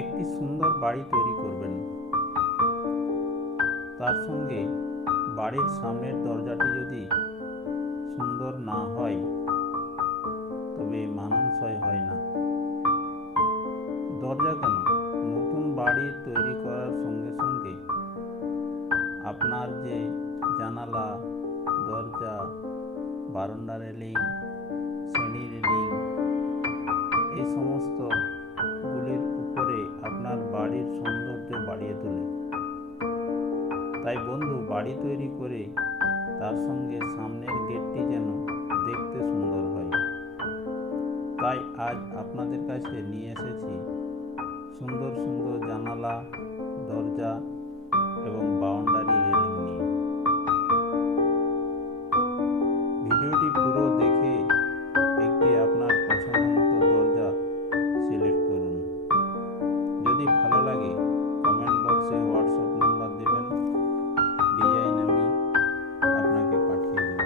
একটি সুন্দর বাড়ি তৈরি করবেন। তার সঙ্গে বাড়ির সামনের দরজাটি যদি সুন্দর না হয় তবে মানানসই হয় না। দরজা কেন, নতুন বাড়ি তৈরি করার সঙ্গে সঙ্গে আপনার যে জানালা, দরজা, বারান্দা রেলিং, সিঁড়ি রেলিং, এই সমস্ত গুলির উপরে আপনার বাড়ির সৌন্দর্য বাড়িয়ে তোলে। তাই বন্ধু, বাড়ি তৈরি করে তার সঙ্গে সামনের গেটটি যেন দেখতে সুন্দর হয়। তাই আজ আপনাদের কাছে নিয়ে এসেছি সুন্দর সুন্দর জানালা, দরজা এবং বাউন্ডারি রেলিং নিয়ে। ভিডিওটি পুরো দেখে একটি আপনার পছন্দ মতো দরজা সিলেক্ট করুন। যদি ভালো লাগে কমেন্ট বক্সে হোয়াটসঅ্যাপ নাম্বার দেবেন, ডিজাইন আমি আপনাকে পাঠিয়ে দেব।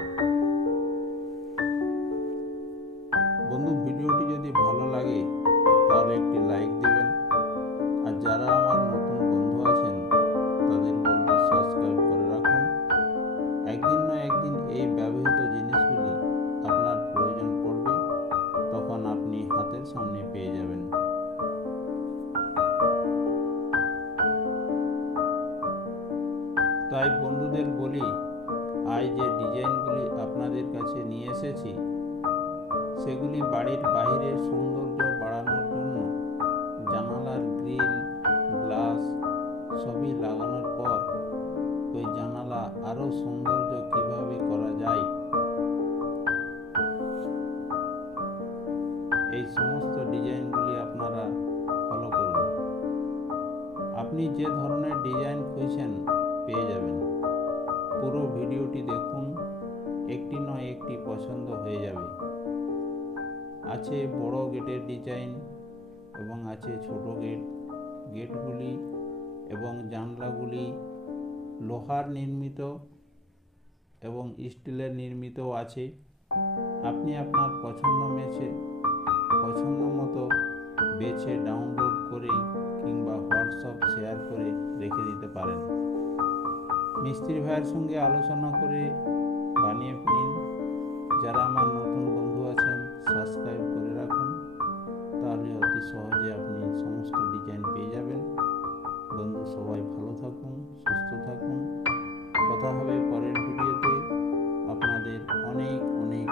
বন্ধু, ভিডিওটি যদি ভালো লাগে তাহলে একটি লাইক দিবেন, আর যারা আমার নতুন বন্ধু আছেন তাদের বলবো সাবস্ক্রাইব করে রাখুন। একদিন না একদিন এই ব্যবহৃত জিনিসগুলি আপনার প্রয়োজন পড়বে, তখন আপনি হাতের সামনে পেয়ে যাবেন। তাই বন্ধুদের বলি, আজ যে ডিজাইনগুলি আপনাদের কাছে নিয়ে এসেছি সেগুলি বাড়ির বাইরের সৌন্দর্য বাড়ানোর জন্য জানালার গ্রিল, গ্লাস সবই লাগানোর পর ওই জানালা আরও সৌন্দর্য কিভাবে করা যায়, এই সমস্ত ডিজাইনগুলি আপনারা ফলো করুন। আপনি যে ধরনের ডিজাইন খুঁজছেন পেয়ে যাবেন। পুরো ভিডিওটি দেখুন, একটি নয় একটি পছন্দ হয়ে যাবে। আছে বড় গেটের ডিজাইন এবং আছে ছোট গেট। গেটগুলি এবং জানলাগুলি লোহার নির্মিত এবং স্টিলের নির্মিতও আছে। আপনি আপনার পছন্দ মতো বেছে ডাউনলোড করে কিংবা হোয়াটসঅ্যাপ শেয়ার করে রেখে দিতে পারেন। মিস্ত্রি ভাইয়ের সঙ্গে আলোচনা করে বানিয়ে নিন। যারা আমার নতুন বন্ধু আছেন সাবস্ক্রাইব করে রাখুন, তাহলে অতি সহজে আপনি সমস্ত ডিজাইন পেয়ে যাবেন। বন্ধু, সবাই ভালো থাকুন, সুস্থ থাকুন। কথা হবে পরের ভিডিওতে। আপনাদের অনেক অনেক